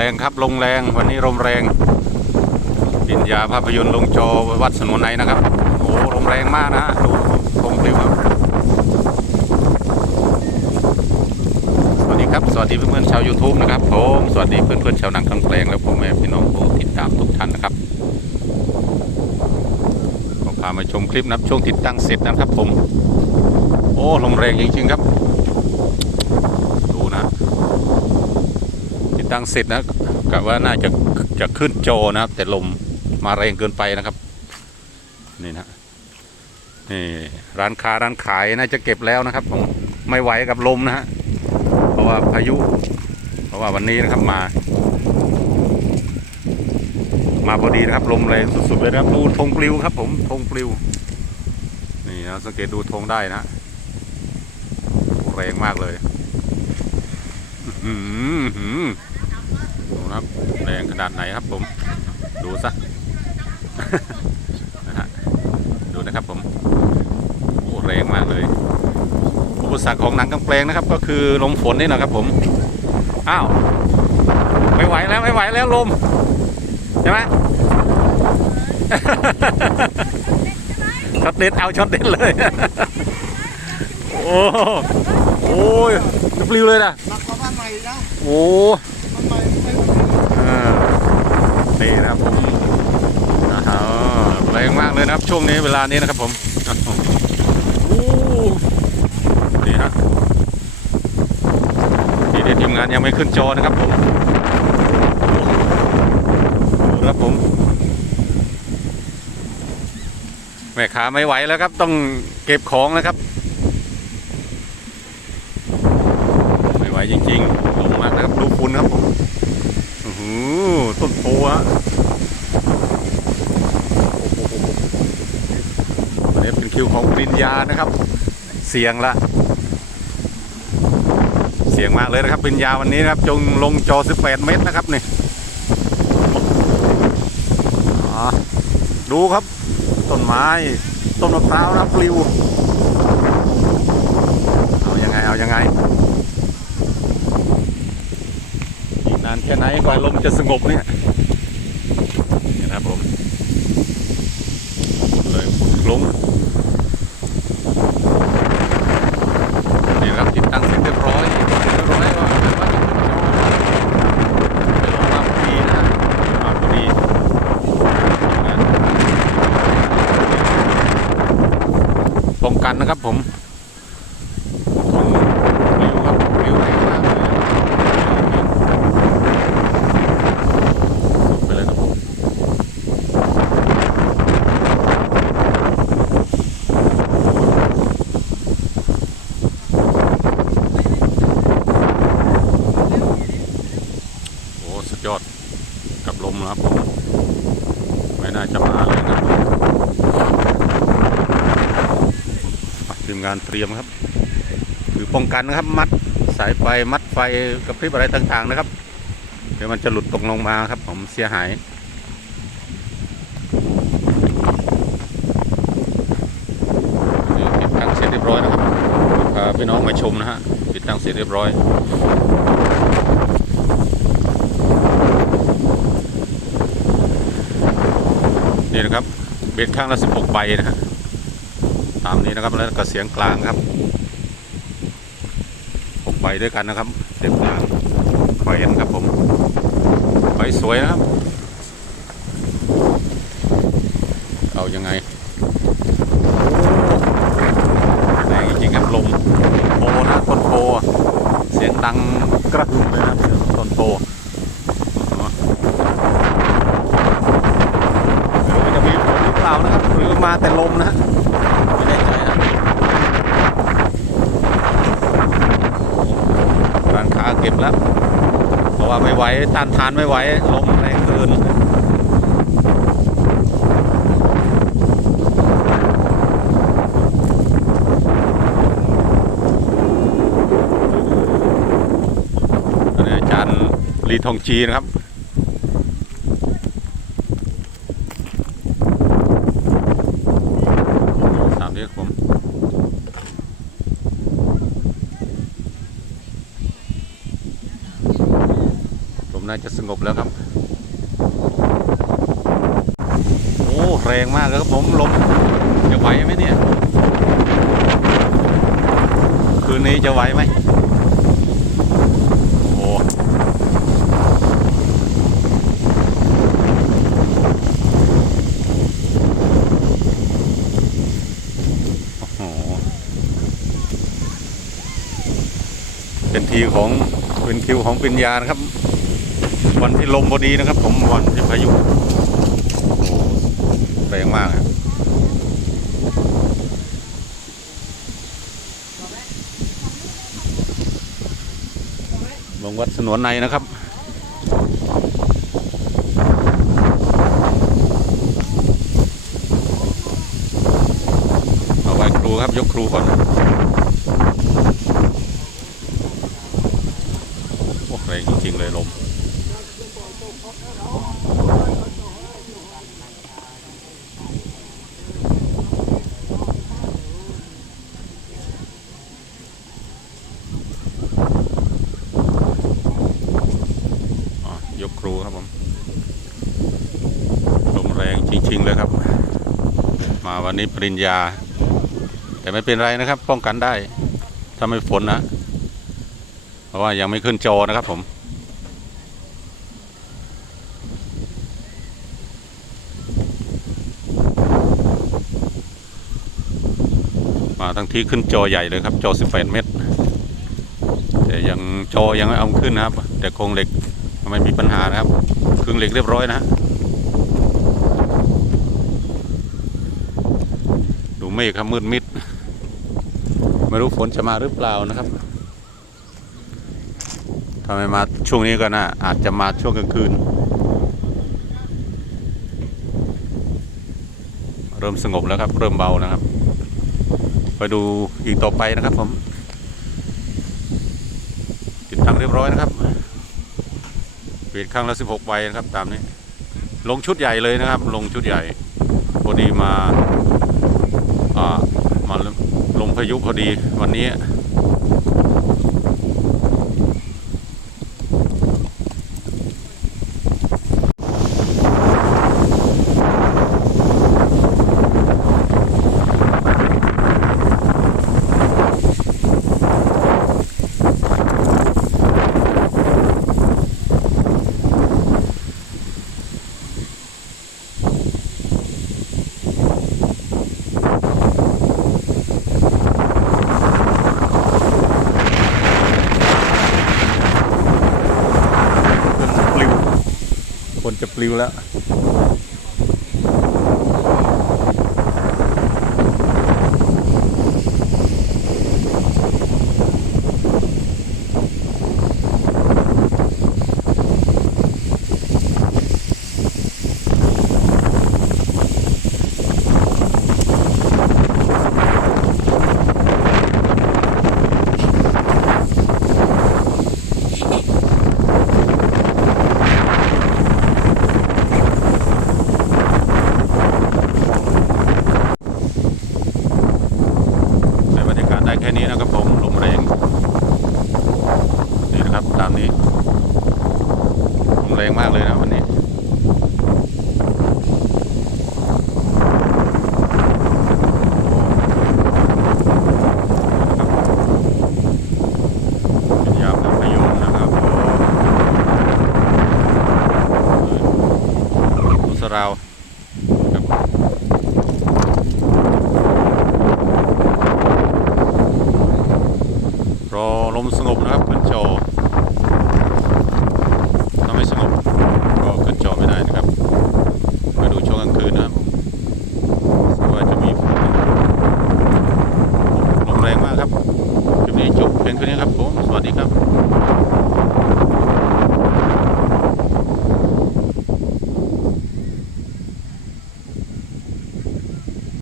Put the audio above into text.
แรงครับลมแรงวันนี้ลมแรงปิญญาภาพยนตร์ลงจอวัดสนุนในนะครับโอ้ลมแรงมากนะฮะดูลมปลิวครับสวัสดีครับสวัสดีเพื่อนๆชาว YouTube นะครับผมสวัสดีเพื่อนๆชาวหนังกลางแปลงและพ่อแม่พี่น้องผู้ติดตามทุกท่านนะครับก็พามาชมคลิปนับช่วงติดตั้งเสร็จนะครับผม โอ้ลมแรงจริงๆครับ ดูนะ ติ ดตั้งเสร็จนะกะว่าน่าจะจะขึ้นโจนะครับ แต่ลมมาแรงเกินไปนะครับ นี่นะนี่ร้านค้าร้านขายน่าจะเก็บแล้วนะครับผมไม่ไหวกับลมนะฮะเพราะว่าพายุ เพราะว่าวันนี้นะครับมา มาพอดีนะครับลมแรงสุดๆเลยนะครับดูธงปลิวครับ ผมธงปลิว นี่นะสังเกตดูธงได้นะแรงมากเลย อื้อหือดู นะครับ แรงขนาดไหนครับผม ดูซะนะฮะดูนะครับผมโอ้แรงมากเลย อุปสรรคของหนังกำแพงนะครับ ก็คือลมฝนนี่นะครับผม อ้าว ไม่ไหวแล้วไม่ไหวแล้วลม ใช่ไหมช็อตเด็ดเอาช็อตเด็ดเลย โอ้โอ้ยจะปลิวเลยนะหนักกว่าบ้านใหม่อีกนะ โอ้ บ้านใหม่ไม่ อ่า นี่นะครับผมนะฮะแรงมากเลยนะครับ ช่วงนี้เวลานี้นะครับผมโอ้นี่ฮะนี่เดี๋ยวทีมงานยังไม่ขึ้นจอนะครับผมดูครับผม แม่ขาไม่ไหวแล้วครับ ต้องเก็บของแล้วครับ ไม่ไหวจริงๆลงมากนะครับดูฝุ่นครับผมโอ้ โหต้นโพฮะอันนี้เป็นคิวของปริญญานะครับ เสียงละ เสียงมากเลยนะครับปริญญาวันนี้นะครับ จงลงจอ 18 เมตรนะครับนี่ดูครับ ต้นไม้ ต้นมะพร้าวนะปลิว เอาอยังไง เอาอยังไง อีก นานแค่ไหนกว่าลมจะสงบเนี่ยนะครับผมเลยลงนี่นะครับติดตั้งเสร็จเรียบร้อยเรียบร้อยว่าว่าจะขึ้นจอไปลงมาพอดีนะมาพอดีนป้องกันนะครับผมของริวครับริวแรงมากเลย ไปเลยครับผมโอ้สุดยอดกับล มนะครับผมไม่น่าจะมาเลยนะครับอะทีมงานเตรียมครับ คือป้องกันนะครับ มัดสายไฟมัดไฟกระพริบอะไรต่างๆนะครับ เดี๋ยวมันจะหลุดตกลงมาครับ ผมเสียหายนี่ติดตั้งเสร็จเรียบร้อยนะครับพาพี่น้องมาชมนะฮะติดตั้งเสร็จเรียบร้อย นี่นะครับ เบ็ดข้างละ 16 ใบนะฮะตามนี้นะครับแล้วก็เสียงกลางครับ 6 ใบด้วยกันนะครับเสียงกลางแขวนครับผมใบสวยนะครับ เอายังไงแรงจริงครับลมโพนะต้นโพเสียงดังกระหึ่มเลยนะครับต้นโพไม่รู้ว่าจะมีฝนหรือเปล่านะครับ หรือมาแต่ลมนะฮะไม่แน่ใจนะร้านค้าเก็บแล้ว เพราะ ว่าไม่ไหวต้านทานไม่ไหวลมแรงเกินอันนี้อาจารย์ลีทองจีนะครับ ตามนี้ครับผม ลม น่า จะสงบแล้วครับ โอ้แรงมากเลยครับผมลมจะไหวไหมเนี่ย คืนนี้จะไหวไหมโอ้เป็นทีของเป็นคิวของปิญญานะครับ วันที่ลมพอดีนะครับ ผมวันที่พายุโอ้โหแรงมากครับลงวัดสนวนในนะครับเอาไว้ครูครับยกครูก่อนโอ้แรงจริงๆเลยลม ยกครูครับผมลมแรงจริง ๆ เลยครับ มาวันนี้ปริญญา แต่ไม่เป็นไรนะครับ ป้องกันได้ ถ้าไม่ฝนนะ เพราะว่ายังไม่ขึ้นจอนะครับผม ทั้งที่ขึ้นจอใหญ่เลยครับ จอ 18 เมตร แต่ยังจอยังไม่เอาขึ้นนะครับ แต่โครงเหล็กไม่มีปัญหานะครับครื่งเหล็กเรียบร้อยนะฮะดูเมฆครับมืดมิด ไม่รู้ฝนจะมาหรือเปล่านะครับถ้าไมมาช่วงนี้ก็น่าอาจจะมาช่วงกลางคืน เริ่มสงบแล้วครับ เริ่มเบานะครับ ไปดูอีกต่อไปนะครับผมติดตั้งเรียบร้อยนะครับเปิดครั้งละ16ใบนะครับตามนี้ ลงชุดใหญ่เลยนะครับ ลงชุดใหญ่พอดีมาอ่ามาลงพายุพอดีวันนี้ ลิวแล้ว ในบรรยากาศได้แค่นี้นะครับผมลมแรง นี่นะครับ ตามนี้ลม แรงมากเลยนะวันนี้เป็นยากับพยุนะครับอุสรา